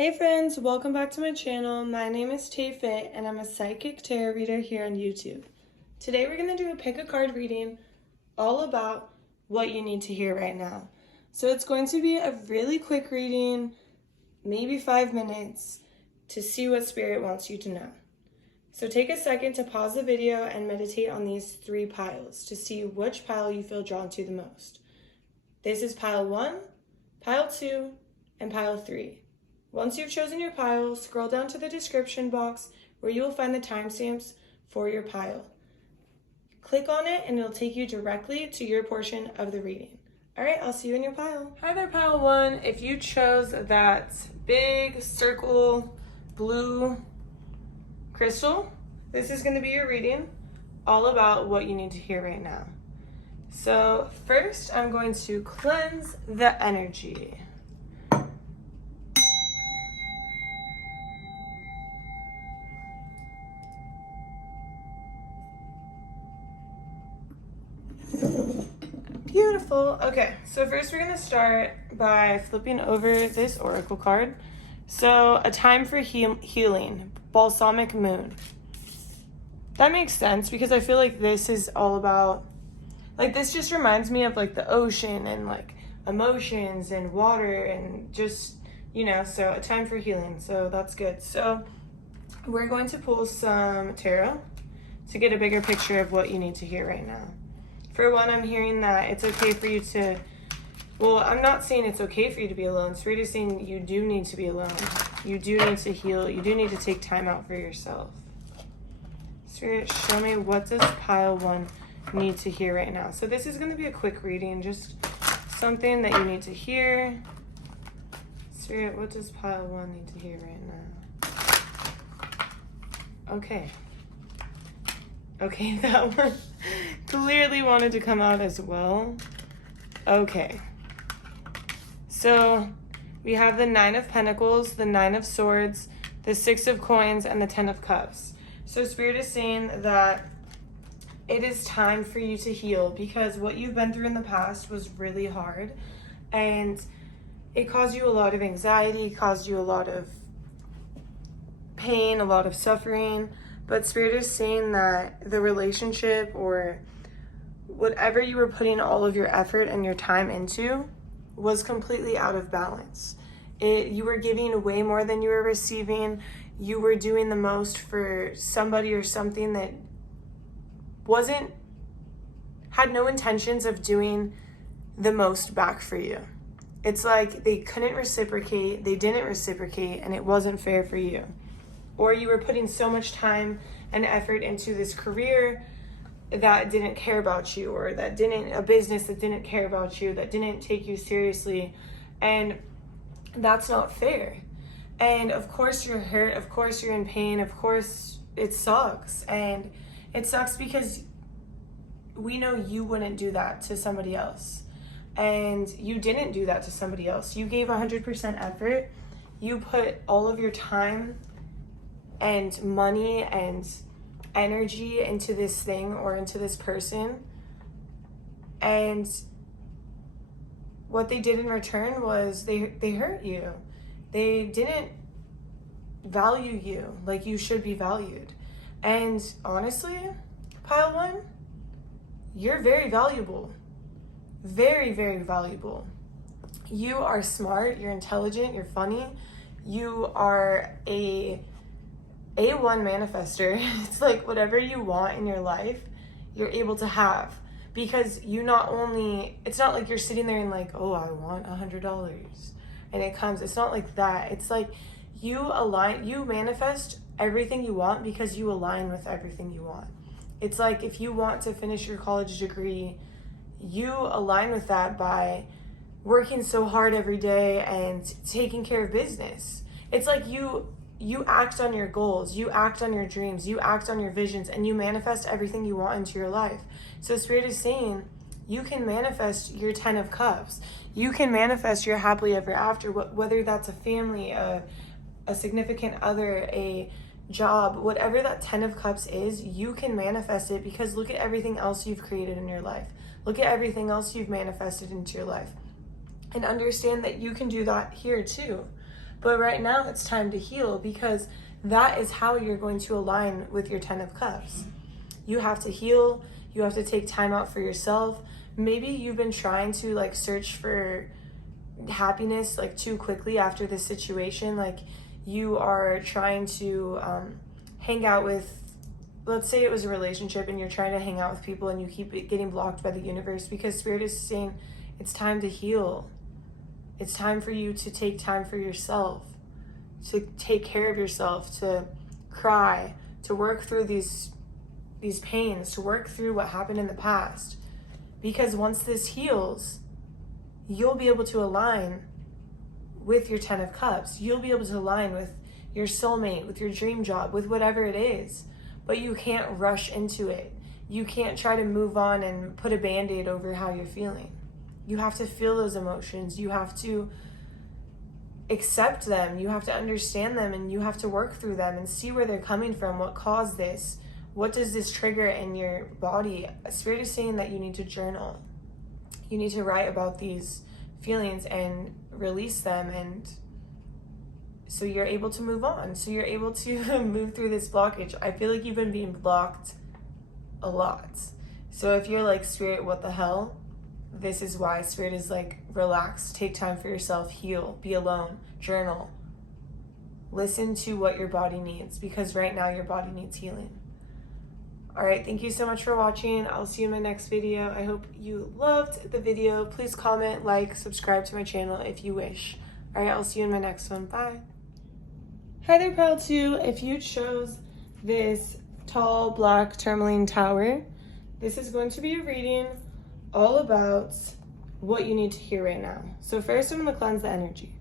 Hey friends, welcome back to my channel. My name is TAYFIT and I'm a psychic tarot reader here on YouTube. Today we're going to do a pick a card reading all about what you need to hear right now. So it's going to be a really quick reading, maybe 5 minutes, to see what Spirit wants you to know. So take a second to pause the video and meditate on these 3 piles to see which pile you feel drawn to the most. This is pile 1, pile 2, and pile 3. Once you've chosen your pile, scroll down to the description box where you will find the timestamps for your pile. Click on it and it'll take you directly to your portion of the reading. All right, I'll see you in your pile. Hi there, pile 1. If you chose that big circle blue crystal, this is going to be your reading all about what you need to hear right now. So first, I'm going to cleanse the energy. Beautiful. Okay, so first we're going to start by flipping over this oracle card. So, a time for healing, balsamic moon. That makes sense because I feel like this is all about, like, this just reminds me of like the ocean and like emotions and water and just, you know, so a time for healing. So that's good. So we're going to pull some tarot to get a bigger picture of what you need to hear right now. For one, I'm hearing that it's okay for you to, well, I'm not saying it's okay for you to be alone. Spirit is saying you do need to be alone. You do need to heal. You do need to take time out for yourself. Spirit, show me what does pile 1 need to hear right now. So this is going to be a quick reading, just something that you need to hear. Spirit, what does pile 1 need to hear right now? Okay. Okay, that one clearly wanted to come out as well. Okay. So we have the 9 of Pentacles, the 9 of Swords, the 6 of Coins, and the 10 of Cups. So Spirit is saying that it is time for you to heal because what you've been through in the past was really hard and it caused you a lot of anxiety, caused you a lot of pain, a lot of suffering. But Spirit is saying that the relationship or whatever you were putting all of your effort and your time into was completely out of balance. You were giving way more than you were receiving. You were doing the most for somebody or something that had no intentions of doing the most back for you. It's like they couldn't reciprocate, they didn't reciprocate, and it wasn't fair for you. Or you were putting so much time and effort into this career that didn't care about you, or a business that didn't care about you, that didn't take you seriously. And that's not fair. And of course you're hurt, of course you're in pain, of course it sucks. And it sucks because we know you wouldn't do that to somebody else. And you didn't do that to somebody else. You gave 100% effort. You put all of your time and money and energy into this thing or into this person. And what they did in return was they hurt you. They didn't value you like you should be valued. And honestly, pile 1, you're very valuable. Very, very valuable. You are smart, you're intelligent, you're funny. You are a A1 manifester. It's like whatever you want in your life, you're able to have. Because you not only, it's not like you're sitting there and like, oh, I want $100 and it comes. It's not like that. It's like you manifest everything you want because you align with everything you want. It's like if you want to finish your college degree, you align with that by working so hard every day and taking care of business. It's like you act on your goals, you act on your dreams, you act on your visions, and you manifest everything you want into your life. So Spirit is saying you can manifest your 10 of Cups. You can manifest your happily ever after, whether that's a family, a significant other, a job, whatever that 10 of Cups is, you can manifest it because look at everything else you've created in your life. Look at everything else you've manifested into your life. And understand that you can do that here too. But right now it's time to heal, because that is how you're going to align with your 10 of Cups. You have to heal. You have to take time out for yourself. Maybe you've been trying to like search for happiness like too quickly after this situation. Like you are trying to hang out with, let's say it was a relationship and you're trying to hang out with people and you keep getting blocked by the universe, because Spirit is saying it's time to heal. It's time for you to take time for yourself, to take care of yourself, to cry, to work through these pains, to work through what happened in the past. Because once this heals, you'll be able to align with your 10 of Cups. You'll be able to align with your soulmate, with your dream job, with whatever it is. But you can't rush into it. You can't try to move on and put a Band-Aid over how you're feeling. You have to feel those emotions. You have to accept them. You have to understand them, and you have to work through them and see where they're coming from. What caused this? What does this trigger in your body? Spirit is saying that you need to journal. You need to write about these feelings and release them, and so you're able to move on. So you're able to move through this blockage. I feel like you've been being blocked a lot. So if you're like, Spirit, what the hell? This is why. Spirit is like, relax, take time for yourself, heal, be alone, journal. Listen to what your body needs, because right now your body needs healing. All right, thank you so much for watching. I'll see you in my next video. I hope you loved the video. Please comment, like, subscribe to my channel if you wish. All right, I'll see you in my next one. Bye. Hi there, Pile 2. If you chose this tall black tourmaline tower, this is going to be a reading all about what you need to hear right now. So first, I'm going to cleanse the energy.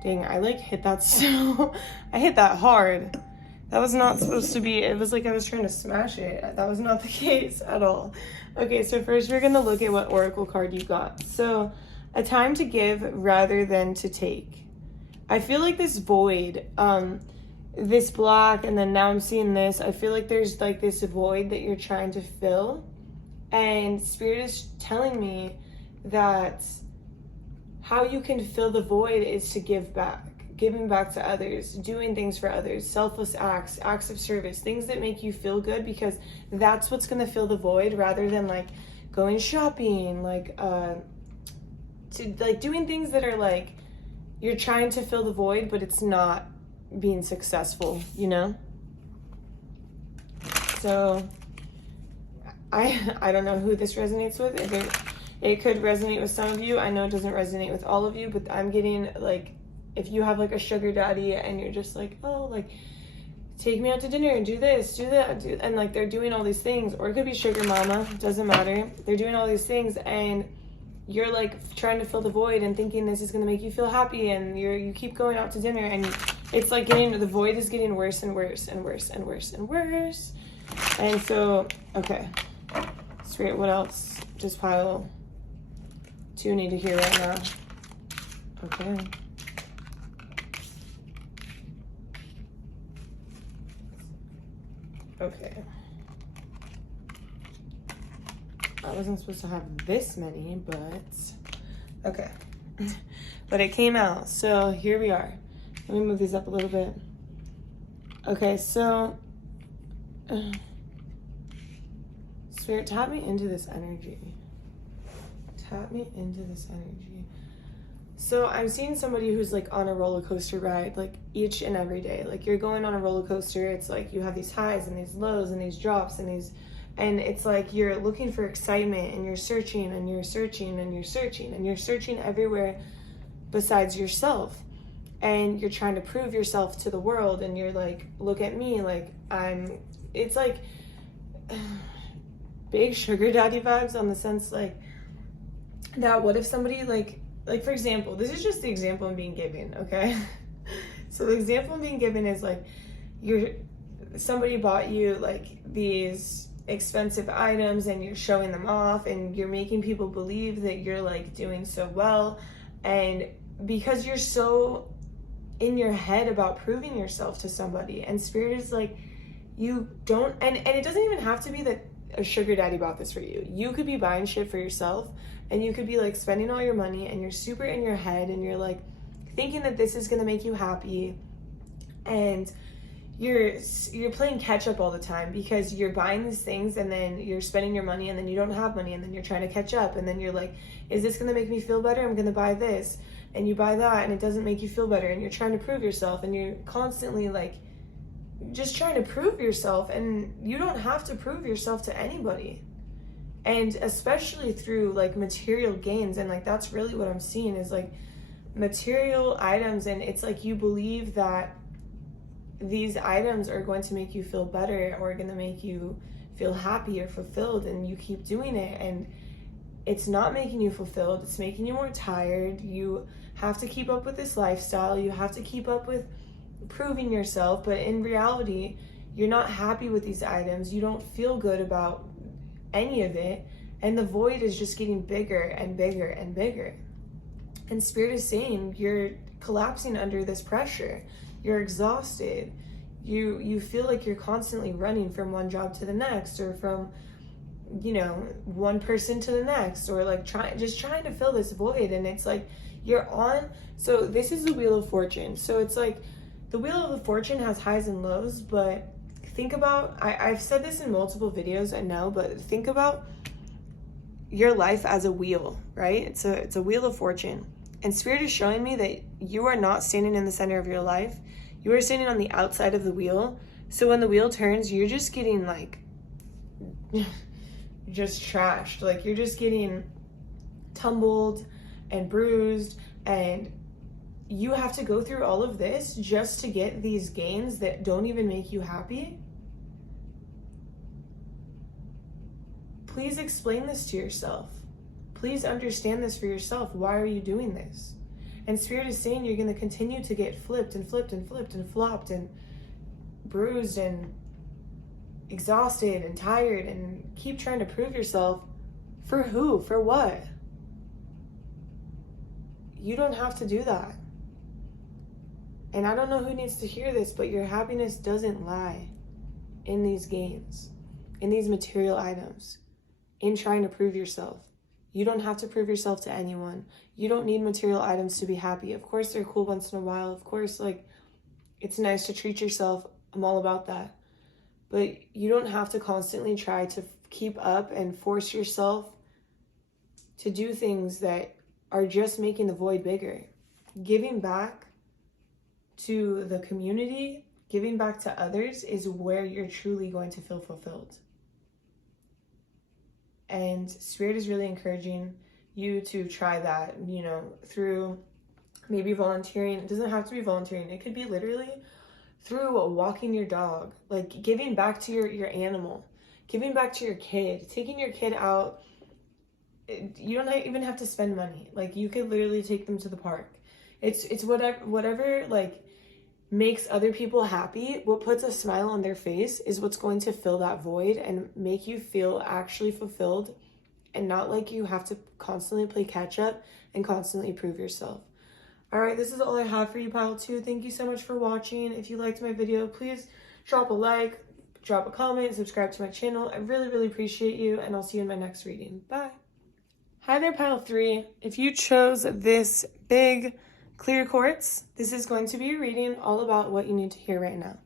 Dang, I like hit that so, I hit that hard. That was not supposed to be, it was like I was trying to smash it. That was not the case at all. Okay, so first we're gonna look at what oracle card you got. So, a time to give rather than to take. I feel like this void, this black, and then now I'm seeing this, I feel like there's like this void that you're trying to fill. And Spirit is telling me that how you can fill the void is to give back, giving back to others, doing things for others, selfless acts, acts of service, things that make you feel good, because that's what's going to fill the void, rather than like going shopping, like doing things that are like you're trying to fill the void, but it's not being successful, you know? So I don't know who this resonates with. It could resonate with some of you. I know it doesn't resonate with all of you, but I'm getting like, if you have like a sugar daddy and you're just like, oh, like take me out to dinner and do this, do that, and like they're doing all these things, or it could be sugar mama, doesn't matter. They're doing all these things and you're like trying to fill the void and thinking this is going to make you feel happy, and you keep going out to dinner, and it's like the void is getting worse and worse and worse and worse and worse. And so, okay, Spirit, what else does Pile 2 need to hear right now? Okay. Okay. I wasn't supposed to have this many, but okay. But it came out, so here we are. Let me move these up a little bit. Okay, so Spirit, tap me into this energy. Tap me into this energy. So I'm seeing somebody who's like on a roller coaster ride, like each and every day. Like you're going on a roller coaster. It's like you have these highs and these lows and these drops and it's like you're looking for excitement, and you're searching and you're searching and you're searching and you're searching everywhere besides yourself. And you're trying to prove yourself to the world, and you're like, look at me, like it's like big sugar daddy vibes, on the sense like that. What if somebody like for example, this is just the example I'm being given, okay? So the example I'm being given is like somebody bought you like these expensive items, and you're showing them off, and you're making people believe that you're like doing so well, and because you're so in your head about proving yourself to somebody, and Spirit is like, you don't, and it doesn't even have to be that a sugar daddy bought this for you. You could be buying shit for yourself, and you could be like spending all your money, and you're super in your head, and you're like thinking that this is gonna make you happy, and you're playing catch up all the time because you're buying these things and then you're spending your money and then you don't have money and then you're trying to catch up, and then you're like, is this gonna make me feel better? I'm gonna buy this, and you buy that and it doesn't make you feel better, and you're trying to prove yourself, and you're constantly like just trying to prove yourself, and you don't have to prove yourself to anybody. And especially through like material gains, and like that's really what I'm seeing is like material items, and it's like you believe that these items are going to make you feel better or going to make you feel happy or fulfilled, and you keep doing it, and it's not making you fulfilled. It's making you more tired. You have to keep up with this lifestyle. You have to keep up with proving yourself, but in reality, you're not happy with these items. You don't feel good about any of it, and the void is just getting bigger and bigger and bigger. And Spirit is saying you're collapsing under this pressure. You're exhausted. You feel like you're constantly running from one job to the next, or from, you know, one person to the next, or like trying to fill this void. And it's like you're on, so this is the Wheel of Fortune. So it's like the Wheel of Fortune has highs and lows, but think about, I've said this in multiple videos, I know, but think about your life as a wheel, right? It's a Wheel of Fortune. And Spirit is showing me that you are not standing in the center of your life. You are standing on the outside of the wheel. So when the wheel turns, you're just getting like, just trashed. Like you're just getting tumbled and bruised, and you have to go through all of this just to get these gains that don't even make you happy. Please explain this to yourself. Please understand this for yourself. Why are you doing this? And Spirit is saying you're going to continue to get flipped and flipped and flipped and flopped and bruised and exhausted and tired, and keep trying to prove yourself. For who? For what? You don't have to do that. And I don't know who needs to hear this, but your happiness doesn't lie in these gains, in these material items, in trying to prove yourself. You don't have to prove yourself to anyone. You don't need material items to be happy. Of course, they're cool once in a while. Of course, like, it's nice to treat yourself. I'm all about that. But you don't have to constantly try to keep up and force yourself to do things that are just making the void bigger. Giving back to the community, giving back to others is where you're truly going to feel fulfilled. And Spirit is really encouraging you to try that, you know, through maybe volunteering. It doesn't have to be volunteering. It could be literally through walking your dog, like giving back to your animal, giving back to your kid, taking your kid out. You don't even have to spend money. Like, you could literally take them to the park. It's whatever like makes other people happy. What puts a smile on their face is what's going to fill that void and make you feel actually fulfilled, and not like you have to constantly play catch up and constantly prove yourself. All right, this is all I have for you, Pile 2. Thank you so much for watching. If you liked my video, please drop a like, drop a comment, subscribe to my channel. I really, really appreciate you, and I'll see you in my next reading. Bye. Hi there, Pile 3. If you chose this big clear quartz, this is going to be a reading all about what you need to hear right now.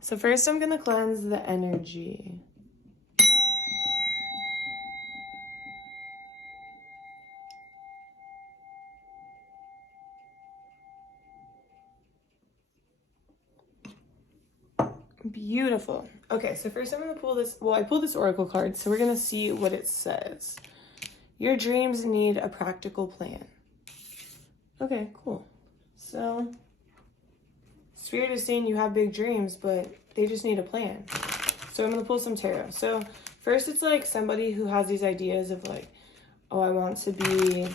So first, I'm going to cleanse the energy. Beautiful. Okay, so first I'm going to pull this. Well, I pulled this oracle card, so we're going to see what it says. Your dreams need a practical plan. Okay, cool. So Spirit is saying you have big dreams, but they just need a plan. So I'm going to pull some tarot. So first, it's like somebody who has these ideas of like, oh, I want to be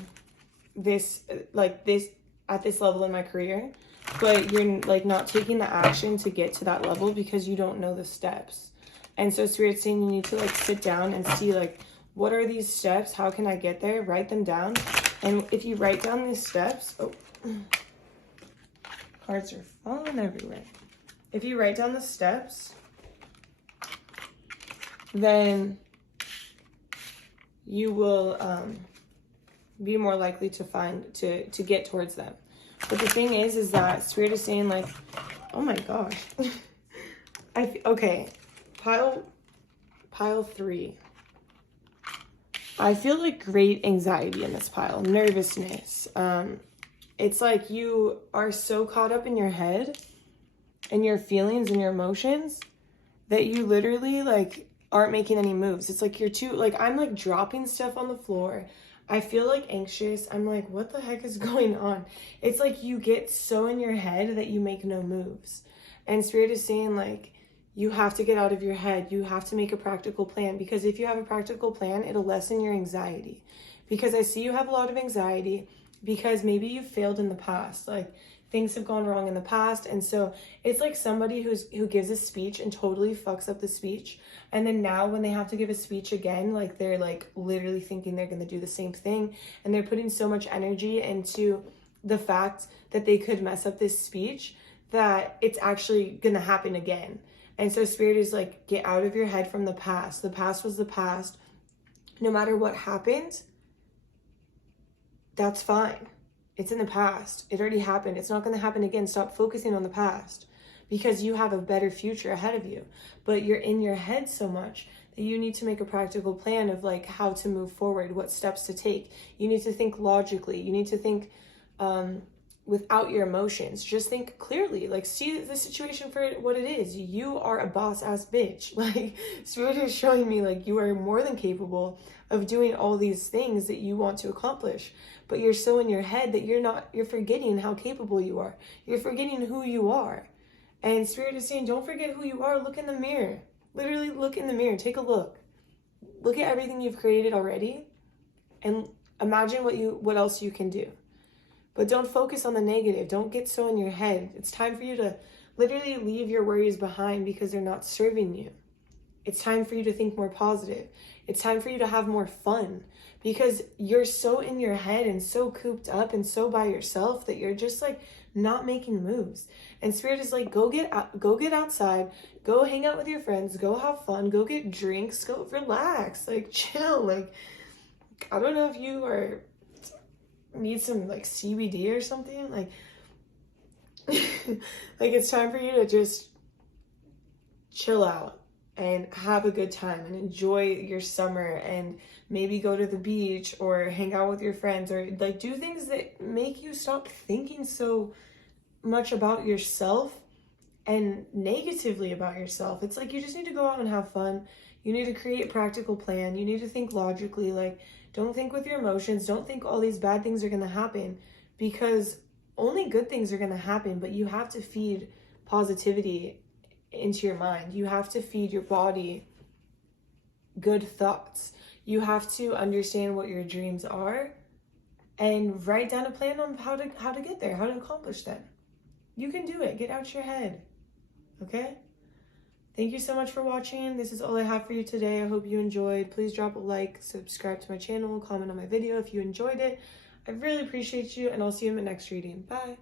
this, like this, at this level in my career, but you're like not taking the action to get to that level because you don't know the steps. And so Spirit's saying you need to like sit down and see like, what are these steps? How can I get there? Write them down. And if you write down these steps, oh, cards are falling everywhere. If you write down the steps, then you will be more likely to get towards them. But the thing is that Spirit is saying, like, oh my gosh. Okay, pile 3. I feel like great anxiety in this pile, nervousness. It's like you are so caught up in your head and your feelings and your emotions that you literally, like, aren't making any moves. It's like you're too, like, I'm like dropping stuff on the floor. I feel like anxious. I'm like, what the heck is going on? It's like you get so in your head that you make no moves. And Spirit is saying, like, you have to get out of your head. You have to make a practical plan, because if you have a practical plan, it'll lessen your anxiety. Because I see you have a lot of anxiety because maybe you failed in the past. Like, things have gone wrong in the past. And so it's like somebody who gives a speech and totally fucks up the speech. And then now when they have to give a speech again, like, they're like literally thinking they're going to do the same thing. And they're putting so much energy into the fact that they could mess up this speech that it's actually going to happen again. And so Spirit is like, get out of your head from the past. The past was the past. No matter what happened, that's fine. It's in the past. It already happened. It's not going to happen again. Stop focusing on the past, because you have a better future ahead of you. But you're in your head so much that you need to make a practical plan of like how to move forward, what steps to take. You need to think logically. You need to think without your emotions. Just think clearly, like, see the situation for what it is. You are a boss ass bitch. Like, Spirit is showing me, like, you are more than capable of doing all these things that you want to accomplish, but you're so in your head that you're forgetting how capable you are. You're forgetting who you are. And Spirit is saying, don't forget who you are. Look in the mirror. Literally look in the mirror. Take a look. Look at everything you've created already and imagine what else you can do. But don't focus on the negative. Don't get so in your head. It's time for you to literally leave your worries behind because they're not serving you. It's time for you to think more positive. It's time for you to have more fun, because you're so in your head and so cooped up and so by yourself that you're just like not making moves. And Spirit is like, go get outside, go hang out with your friends, go have fun, go get drinks, go relax, like chill. Like, I don't know if you need some like CBD or something, like like it's time for you to just chill out and have a good time and enjoy your summer, and maybe go to the beach or hang out with your friends, or like do things that make you stop thinking so much about yourself and negatively about yourself. It's like you just need to go out and have fun. You need to create a practical plan. You need to think logically. Like, don't think with your emotions. Don't think all these bad things are going to happen, because only good things are going to happen. But you have to feed positivity into your mind. You have to feed your body good thoughts. You have to understand what your dreams are and write down a plan on how to get there, how to accomplish them. You can do it. Get out your head. Okay? Thank you so much for watching. This is all I have for you today. I hope you enjoyed. Please drop a like, subscribe to my channel, comment on my video if you enjoyed it. I really appreciate you, and I'll see you in my next reading. Bye.